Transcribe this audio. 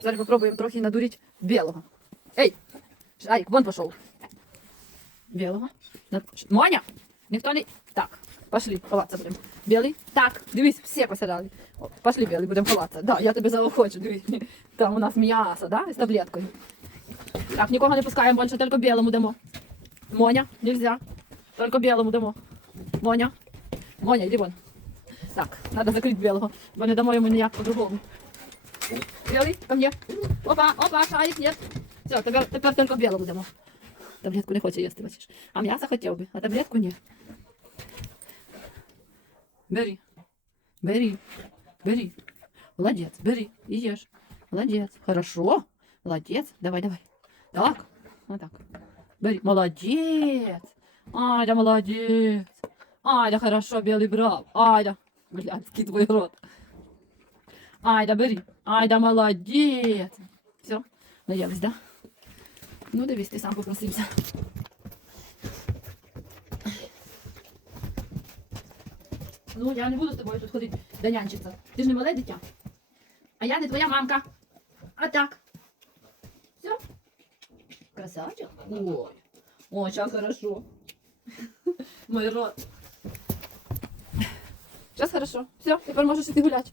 Зараз попробуємо трохи надурити білого. Ей! Шарик, вон пішов. Білого. Моня! Ніхто не... Так, пошли, ховатися будемо. Білий? Так, дивись, всі посідали. О, Пошли, білий, будемо ховатися. Да, я тебе заохочу, дивись. Там у нас м'ясо, да, з таблеткою. Так, нікого не пускаємо, більше тільки білому дамо. Моня, нельзя. Тільки білому дамо. Моня. Моня, йди вон. Так, надо закрыть белого, бо не дамо йому ніяк по-другому. Белый, ко мне. Опа, опа, шарик, нет. Все, тепер, тепер тільки білому дамо. Таблетку не хоче їсти, бачиш. А м'ясо хотів би, а таблетку ні. Бери. Бери. Бери. Молодец, бери и ешь. Молодец. Хорошо. Молодец. Давай, давай. Так. Вот так. Бери. Молодец. Айда, молодец. Айда, хорошо, белый брав. Айда. Блядский твой рот. Айда, бери. Айда, молодец. Все, наелась, да? Ну, дивись, ти сам попросився. Ну, я не буду з тобою тут ходити да нянчиться. Ти ж не мале дитя. А я не твоя мамка. А так. Все? Красавчик? Ой. Ой, сейчас хорошо. Мой рот. Сейчас хорошо. Все, тепер можеш іти гуляти.